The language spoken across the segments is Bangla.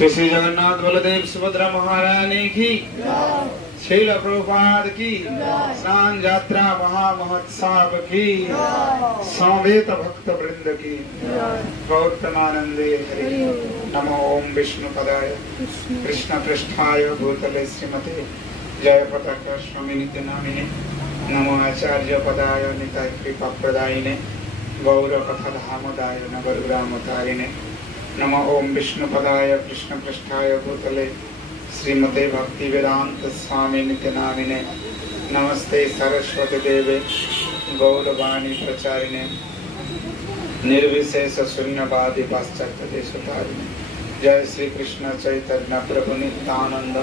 श्री श्री जगन्नाथ बलदेव सुभद्रा महारानी की, श्रील प्रभुपाद की, स्नान यात्रा महामहोत्सव की, समवेत भक्त वृंद की, गौतमानंदे हरि। नमो ओम विष्णुपदाय कृष्ण पृष्ठाय भूतले श्रीमते जय पताका स्वामी नित्य नामिने। नमो आचार्य पदाय निताय कृपा प्रदायिने गौर कथा धामदाय नगर ग्राम तारिणे। नमो ओम विष्णुपदाय कृष्ण पृष्ठाय भूतले श्रीमते भक्ति वेदांत स्वामी नित्य नामिने। नमस्ते सरस्वती देवे गौरवाणी प्रचारिणे निर्विशेष शून्यवादी पाश्चात्य देशतारिणे। जय श्री कृष्ण चैतन्य प्रभु नित्यानंद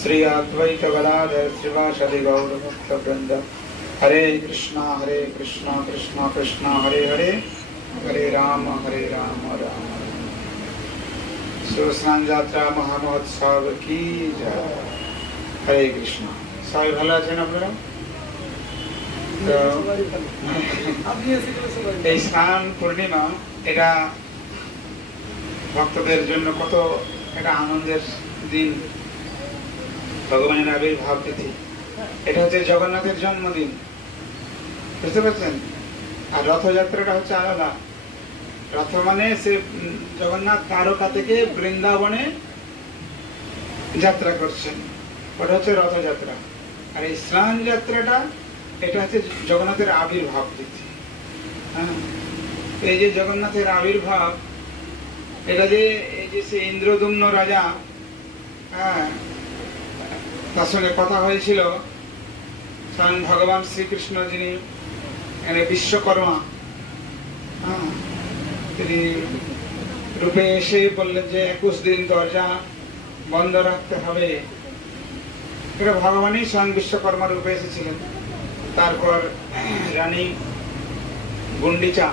श्री अद्वैत गदाधर श्रीवासदि गौर भक्त वृंद। हरे कृष्णा कृष्णा कृष्णा हरे हरे, हरे राम राम राम। स्नान यात्रा महामहोत्सव की जय। हरे कृष्णा। सबाई ভালো আছেন আপনারা? তো এই স্নান পূর্ণিমা এটা ভক্তদের জন্য কত একটা আনন্দের দিন, ভগবানের আবির্ভাব তিথি। এটা হচ্ছে জগন্নাথের জন্মদিন, বুঝতে পারছেন? আর রথযাত্রাটা হচ্ছে আলাদা। রথ মানে সে জগন্নাথ দ্বারকা থেকে বৃন্দাবনে যাত্রা করছেন, ওটা হচ্ছে রথযাত্রা। আর এই স্নান যাত্রাটা এটা হচ্ছে জগন্নাথের আবির্ভাব তিথি। হ্যাঁ, এই যে জগন্নাথের আবির্ভাব, এটা যে এই যে সে ইন্দ্রদুম্ন রাজা, হ্যাঁ, তার সঙ্গে কথা হয়েছিল স্বয়ং ভগবান শ্রীকৃষ্ণ, যিনি বিশ্বকর্মা, হ্যাঁ, তিনি রূপে এসে বললেন যে 21 দিন দরজা বন্ধ রাখতে হবে। এটা ভগবানই স্বয়ং বিশ্বকর্মা রূপে এসেছিলেন। তারপর রানী গুন্ডিচা,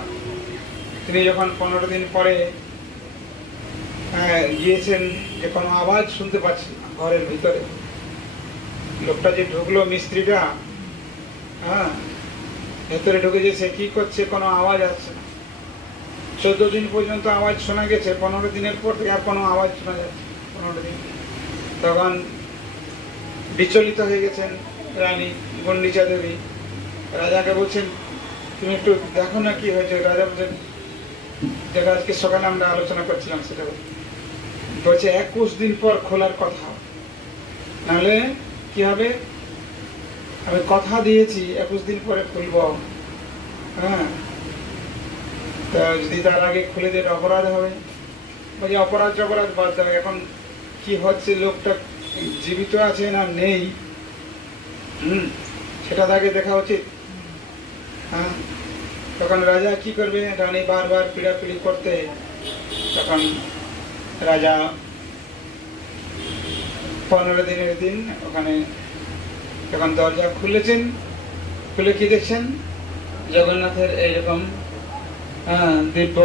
তিনি যখন 15 দিন পরে গিয়েছেন, যে কোনো আওয়াজ শুনতে পাচ্ছি ঘরের ভিতরে, লোকটা যে ঢুকলো মিস্ত্রিটা, হ্যাঁ, ভেতরে ঢুকে যে সে কি করছে, কোনো আওয়াজ আসছে না। 14 দিন পর্যন্ত আওয়াজ শোনা গেছে, 15 দিনের পর থেকে আর কোনো আওয়াজ শোনা যাচ্ছে 15 দিন। তখন বিচলিত হয়ে গেছেন রানী গুন্ডিচা দেবী। রাজাকে বলছেন তুমি একটু দেখো না কি হয়েছে। রাজা বলছেন, যেটা আজকে সকালে আমরা আলোচনা করছিলাম সেটা বলছে 21 দিন পর খোলার কথা, নাহলে কি হবে, আমি কথা দিয়েছি 21 দিন পরে খুলবো। হ্যাঁ, যদি তার আগে খুলে দিয়ে অপরাধ হবে। বলছে অপরাধ বাদ দেবে, এখন কি হচ্ছে, লোকটা জীবিত আছে না নেই, সেটা তাকে দেখা উচিত। হ্যাঁ, তখন রাজা কি করবে, রানী বারবার পিড়াপিড়ি করতে, তখন রাজা 15 দিনের দিন ওখানে যখন দরজা খুলেছেন, খুলে কি দেখছেন, জগন্নাথের এইরকম দিব্য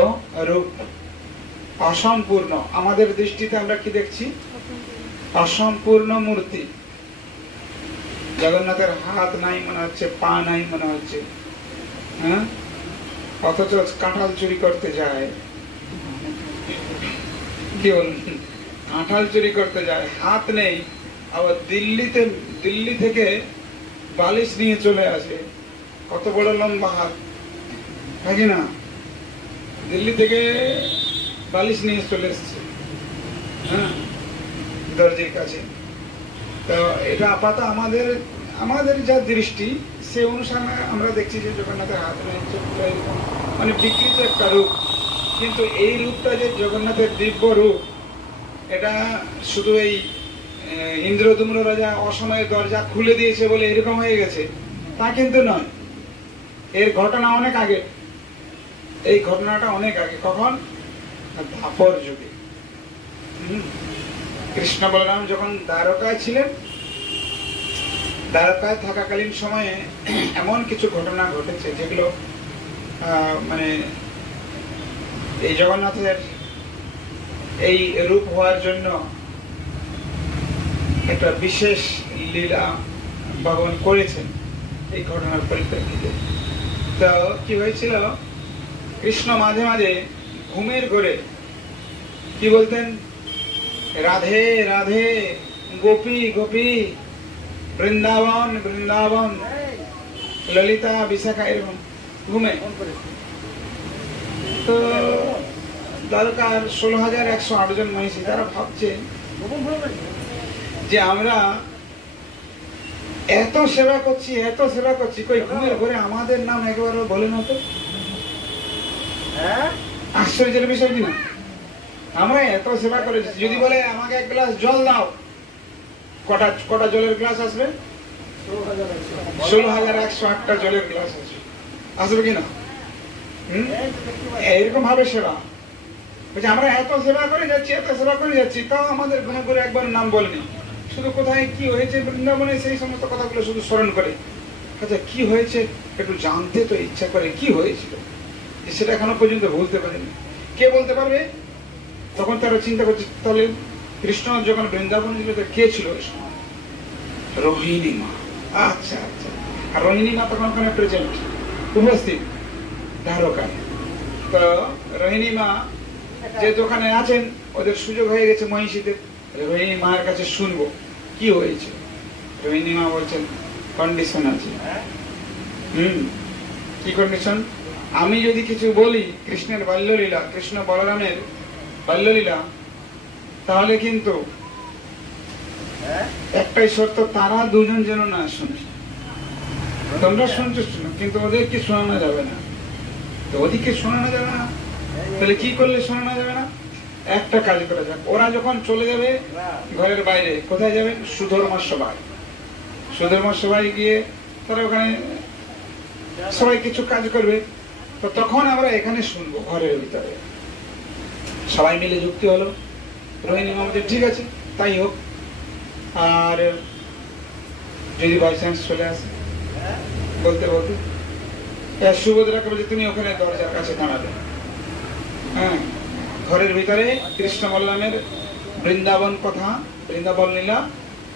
রূপ, অসম্পূর্ণ। আমাদের দৃষ্টিতে আমরা কি দেখছি, অসম্পূর্ণ মূর্তি। জগন্নাথের হাত নাই মনে হচ্ছে, পা নাই মনে হচ্ছে, হ্যাঁ, অথচ কাঁঠাল চুরি করতে যায়। কি বলুন, কাঁঠাল চুরি করতে যায়, হাত নেই, আবার দিল্লি থেকে বালিশ নিয়ে চলে আসে। কত বড় লম্বা হাত, নাকি না? দিল্লি থেকে বালিশ নিয়ে চলে এসছে, হ্যাঁ, দরজির কাছে। তো এটা আপাতত আমাদের যা দৃষ্টি, সে অনুসারে আমরা দেখছি যে জগন্নাথের হাত রয়েছে, মানে বিকৃত একটা রূপ। কিন্তু এই রূপটা যে জগন্নাথের দিব্য রূপ, এটা শুধু এই ইন্দ্রদুম্ন রাজা অসময়ে দরজা খুলে দিয়েছে বলে এরকম হয়ে গেছে তা কিন্তু নয়। এর ঘটনা অনেক আগে, এই ঘটনাটা অনেক আগে। কখন? দ্বাপর যুগে। কৃষ্ণ বলরাম যখন দ্বারকায় ছিলেন, দ্বারকায় থাকাকালীন সময়ে এমন কিছু ঘটনা ঘটেছে যেগুলো মানে এই জগন্নাথের এই রূপ হওয়ার জন্য একটা বিশেষ লীলা ভগবান করেছেন এই ঘটনার পরিপ্রেক্ষিতে। তো কি হয়েছিল, কৃষ্ণ মাঝে মাঝে ঘুমের ঘোরে কি বলতেন, রাধে রাধে, গোপী গোপী, বৃন্দাবন বৃন্দাবন, ললিতা বিশাখা এরকম ঘুমে। তো দ্বারকার 16,108 জন মহিষী তারা ভাবছে যে আমরা এত সেবা করছি, এত সেবা করছি, কই ঘুমের ঘরে আমাদের নাম একবারও বলে না তো? আশ্চর্যের বিষয় কিনা? আমরা এত সেবা করেছি, যদি বলে আমাকে এক গ্লাস জল দাও, কটা কটা জলের গ্লাস আসবে? 16,108টা জলের গ্লাস আসবে, আসবে কিনা? এইরকম ভাবে সেবা বলছে, আমরা এত সেবা করে যাচ্ছি, এত সেবা করে যাচ্ছি, তাও আমাদের ঘুমে ঘুরে একবার নাম বলেনি। শুধু কোথায় কি হয়েছে বৃন্দাবনে সেই সমস্ত কথাগুলো শুধু স্মরণ করে। আচ্ছা কি হয়েছে একটু জানতে তো ইচ্ছা করে, কি হয়েছিল সেটা এখনো পর্যন্ত বলতে পারেনি। কে বলতে পারবে? তখন তারা চিন্তা করছে, তাহলে কৃষ্ণ যখন বৃন্দাবনে ছিল কে ছিল? রোহিণী মা। আচ্ছা আচ্ছা, আর রোহিণী মা তখন ওখানে প্রেজেন্ট, উপস্থিত দ্বারকায়। তো রোহিণী মা যে দোকানে আছেন, ওদের সুযোগ হয়ে গেছে মহিষীদের, রোহিণী মায়ের কাছে শুনবো কি হয়েছে। রোহিণী মা বলছেন কন্ডিশন আছে। কি কন্ডিশন? আমি যদি কিছু বলি কৃষ্ণের বাল্যলীলা, কৃষ্ণ বলরামের বাল্যলীলা, তাহলে কিন্তু একটাই শর্ত, তারা দুজন যেন না শুনে। তোমরা শুনছো কিন্তু ওদেরকে শোনানো যাবে না। তো ওদিকে শোনানো যাবে না, তাহলে কি করলে শোনানো যাবে না? একটা কাজ করা যাক, ওরা যখন চলে যাবে ঘরের বাইরে, কোথায় যাবেন? সুধর্মা সভায়। সুধর্মা সভায় গিয়ে তারা ওখানে সবাই কিছু কাজ করবে, তো তখন আমরা এখানে শুনবো ঘরের ভিতরে। সবাই মিলে যুক্তি হলো, রোহিণী মা বলছে ঠিক আছে তাই হোক। আর যদি বাই চান্স চলে আসে, বলতে বলতে সুভদ্রাকে বলছে তুমি ওখানে দরজার কাছে দাঁড়াবে। হ্যাঁ, ঘরের ভিতরে কৃষ্ণ বলরামের বৃন্দাবন কথা, বৃন্দাবন লীলা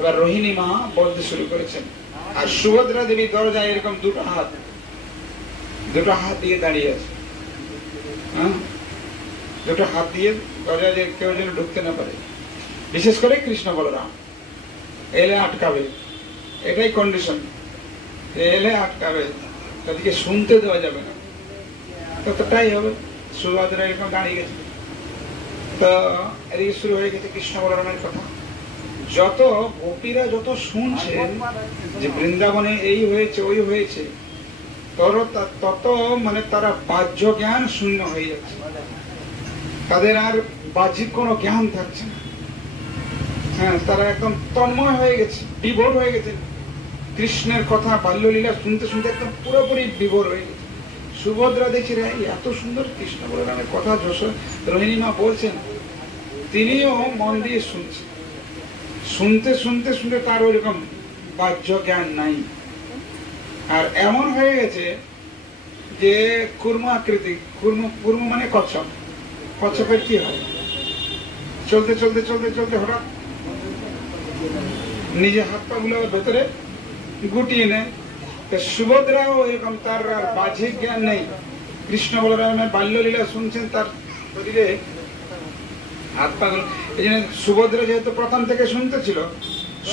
এবার রোহিণী মা বলতে শুরু করেছেন। আর সুভদ্রা দেবী দরজায় এরকম দুটো হাত দিয়ে দাঁড়িয়ে আছে। হ্যাঁ, দুটো হাত দিয়ে দরজায় কেউ যেন ঢুকতে না পারে, বিশেষ করে কৃষ্ণ বলরাম এলে আটকাবে, এটাই কন্ডিশন, এলে আটকাবে, তাদেরকে শুনতে দেওয়া যাবে না। ততটাই হবে। সুভদ্রা এরকম দাঁড়িয়ে গেছে, তো এদিকে শুরু হয়ে গেছে কৃষ্ণ বলরামের কথা। যত গোপীরা যত শুনছেন যে বৃন্দাবনে এই হয়েছে ওই হয়েছে, তত মানে তারা বাহ্য জ্ঞান শূন্য হয়ে যাচ্ছে, তাদের আর বাহ্যিক কোনো জ্ঞান থাকছে না। হ্যাঁ, তারা একদম তন্ময় হয়ে গেছে, বিভোর হয়ে গেছে কৃষ্ণের কথা, বাল্যলীলা শুনতে শুনতে একদম পুরোপুরি বিভোর হয়ে গেছে। সুভদ্রা দেখছি এত সুন্দর কৃষ্ণ বলরামের কথা রোহিণী মা বলছেন, তিনিও মন দিয়ে শুনছেন। শুনতে শুনতে শুনতে তার ওইরকম বাহ্য জ্ঞান নাই, আর এমন হয়ে গেছে যে কুর্ম আকৃতি, কুর্ম মানে কচ্ছপ। কচ্ছপের কি হয়? চলতে চলতে চলতে চলতে হঠাৎ নিজে হাত পা গুলো ভেতরে গুটিয়ে নেয়। সুভদ্রাও এরকম, তার আর বাহ্যিক জ্ঞান নেই। কৃষ্ণ বলরামের বাল্যলীলা শুনছেন, তার শরীরে হাত পা গুলো, এই জন্য সুভদ্রা যেহেতু প্রথম থেকে শুনতে ছিল,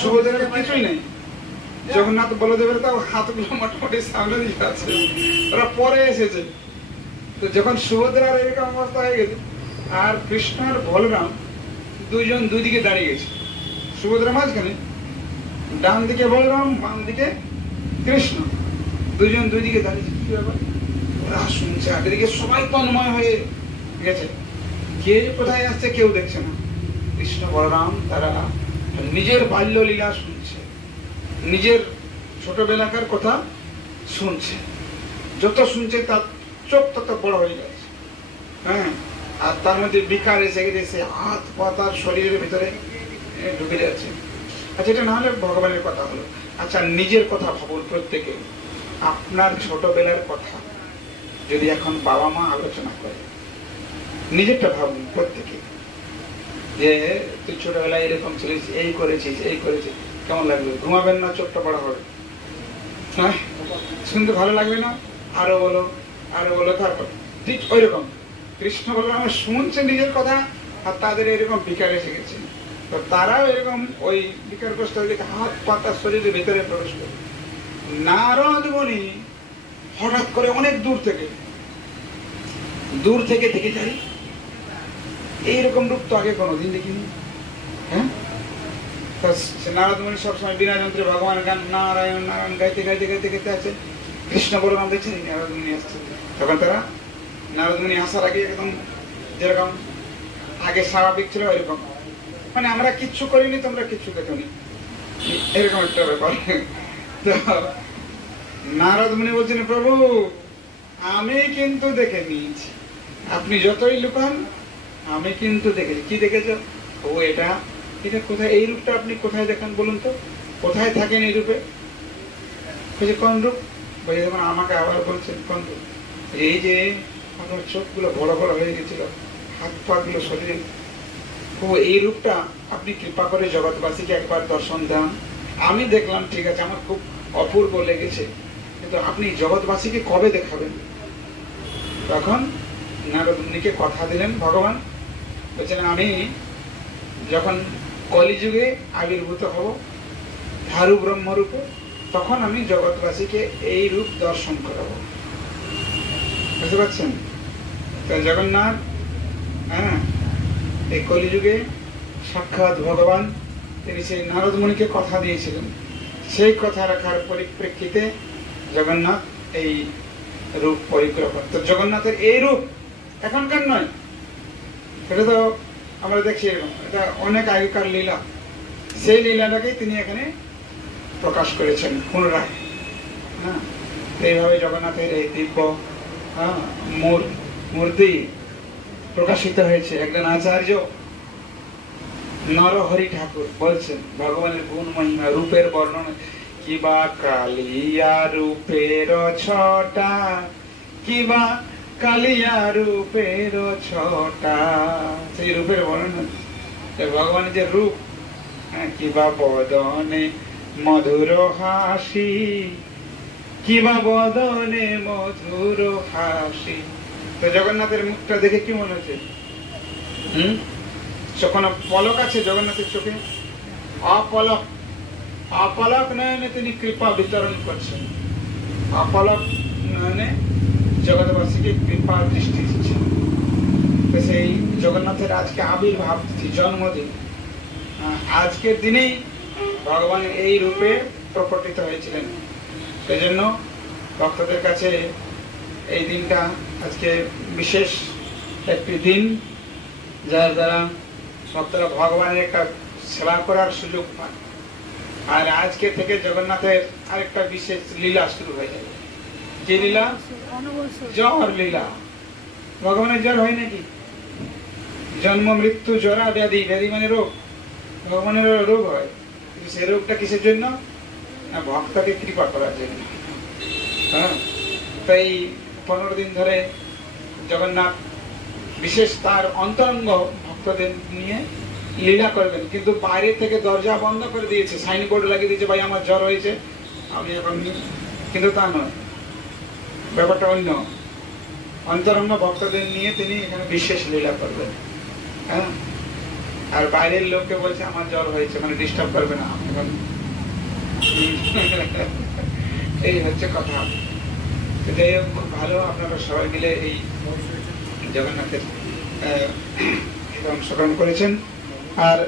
সুভদ্রার কিছুই নেই। জগন্নাথ বলদেবের তাও হাতগুলো মোটামুটি সামনে দিকে আছে, ওরা পরে এসেছে। তো যখন সুভদ্রার এরকম অবস্থা হয়ে গেছে, আর কৃষ্ণ আর বলরাম দুইজন দুদিকে দাঁড়িয়ে গেছে, সুভদ্রা মাঝখানে, ডান দিকে বলরাম, বাম দিকে কৃষ্ণ, দুজন দুই দিকে দাঁড়িয়েছে। কি ব্যাপার? ওরা শুনছে, আর এদিকে সবাই তন্ময় হয়ে গেছে, কে কোথায় আসছে কেউ দেখছে না। কৃষ্ণ বলরাম তারা নিজের বাল্যলীলা শুনছে, নিজের ছোটবেলাকার কথা শুনছে। যত শুনছে তার চোখ তত বড় হয়ে যাচ্ছে। হ্যাঁ, আর তার মধ্যে বিকার এসে গেছে, হাত পা তার শরীরের ভিতরে ঢুকে যাচ্ছে। আচ্ছা, এটা না হলে ভগবানের কথা হলো। আচ্ছা, নিজের কথা ভাবুন প্রত্যেকে। আপনার ছোটবেলার কথা যদি এখন বাবা মা আলোচনা করে, নিজেরটা ভাবুন প্রত্যেকে, যে তুই ছোটবেলায় এরকম ছিলিস, এই করেছিস, এই করেছিস, কেমন লাগবে? ঘুমাবেন না? চোখটা বড় হবে? হ্যাঁ, শুনতে ভালো লাগবে না? আরো বলো, আরো বলো। তারপর ঠিক ওই রকম কৃষ্ণ বলরাম শুনছে নিজের কথা, আর তাদের এরকম বিকার এসে গেছে। তো তারাও এরকম ওই বিকার কষ্ট দিকে হাত পাতা শরীরের ভেতরে প্রবেশ করে। নারদ মুনি হঠাৎ করে অনেক দূর থেকে দেখে যাই এইরকম রূপ তো আগে কোনোদিন দেখিনি। হ্যাঁ, নারদ মুনি সবসময় বিনা যন্ত্রে ভগবান গান নারায়ণ নারায়ণ গাইতে গাইতে গাইতে গাইতে আছে। কৃষ্ণ বলরাম দেখছেন নারদ মুনি আসছে, তখন তারা নারদ মুনি আসার আগে একদম যেরকম আগে স্বাভাবিক ছিল এরকম, মানে আমরা কিচ্ছু করিনি তোমরা কিচ্ছু দেখোনি, এরকম একটা ব্যাপার। তো নারদ মুনি বলছেন প্রভু আমি কিন্তু দেখে নিয়েছি, আপনি যতই লুকান আমি কিন্তু দেখেছি। কি দেখেছ? ও এটা এটা কোথায়, এই রূপটা আপনি কোথায় দেখান বলুন তো, কোথায় থাকেন এই রূপে? বলছে কোন রূপ? বলছে যেমন আমাকে আবার বলছেন কোন রূপ? এই যে আপনার চোখগুলো বড় বড় হয়ে গেছিল, হাত পা গুলো শরীরে, ও এই রূপটা আপনি কৃপা করে জগৎবাসীকে একবার দর্শন দেন। আমি দেখলাম ঠিক আছে, আমার খুব অপূর্ব লেগেছে, কিন্তু আপনি জগৎবাসীকে কবে দেখাবেন? তখন নারদ মুনিকে কথা দিলেন ভগবান, বলছেন আমি যখন কলিযুগে আবির্ভূত হব ধারু ব্রহ্মরূপে, তখন আমি জগৎবাসীকে এই রূপ দর্শন করাবো। বুঝতে পারছেন? তো জগন্নাথ হ্যাঁ এই কলিযুগে সাক্ষাৎ ভগবান, তিনি সেই নারদ মুনিকে কথা দিয়েছিলেন, সেই কথা রাখার পরিপ্রেক্ষিতে জগন্নাথ এই রূপ পরিক্রমা। তো জগন্নাথের এই রূপ এখনকার নয়, এটা তো আমরা দেখছি এরকম, এটা অনেক আগেকার লীলা, সেই লীলাটাকেই তিনি এখানে প্রকাশ করেছেন পুনরায়। হ্যাঁ, এইভাবে জগন্নাথের এই দিব্য মূর্তি প্রকাশিত হয়েছে। একজন আচার্য নরহরি ঠাকুর বলছেন ভগবানের গুণ মহিমা রূপের বর্ণনা, কিবা কালিয়া রূপের ছটা, কিবা কালিয়া রূপের ছটা, সেই রূপের বর্ণনা ভগবানের যে রূপ, কিবা বদনে মধুর হাসি, কিবা বদনে মধুর হাসি। তো জগন্নাথের মুখটা দেখে কি মনে হচ্ছে? কোনো পলক আছে জগন্নাথের চোখে? অপলক, অপলক নয়নে তিনি কৃপা বিতরণ করছেন, অপলক নয়নে জগৎবাসীকে কৃপা দৃষ্টি দিচ্ছেন। সেই জগন্নাথের আজকে আবির্ভাব তিথি, জন্মদিন, আজকের দিনেই ভগবান এই রূপে প্রকটিত হয়েছিলেন। সেই জন্য ভক্তদের কাছে এই দিনটা আজকে বিশেষ একটি দিন, যার দ্বারা ভক্তরা ভগবানের একটা সেবা করার সুযোগ পান। আর আজকে থেকে জগন্নাথের আরেকটা বিশেষ লীলা শুরু হয়ে যাবে। যে লীলা? জ্বর লীলা। ভগবানের জ্বর হয় নাকি? জন্ম মৃত্যু জরা ব্যাধি, ব্যাধি মানে রোগ, ভগবানের রোগ হয়, কিন্তু সেই রোগটা কিসের জন্য? না, ভক্তকে কৃপা করার জন্য। হ্যাঁ, তাই 15 দিন ধরে জগন্নাথ বিশেষ তার অন্তরঙ্গ ভক্তদের নিয়ে লীলা করবেন, কিন্তু বাইরে থেকে দরজা বন্ধ করে দিয়েছে, সাইনবোর্ড লাগিয়ে দিয়েছে ভাই আমার জ্বর হয়েছে আমি এখন, কিন্তু তা নয়, ব্যাপারটা অন্য। অন্তরঙ্গ ভক্তদের নিয়ে তিনি এখানে বিশেষ লীলা করবেন। হ্যাঁ, আর বাইরের লোককে বলছে আমার জ্বর হয়েছে, মানে ডিস্টার্ব করবে না এখন। এই হচ্ছে কথা। যাই হোক, খুব ভালো আপনারা সবাই মিলে এই জগন্নাথের অংশগ্রহণ করেছেন। আর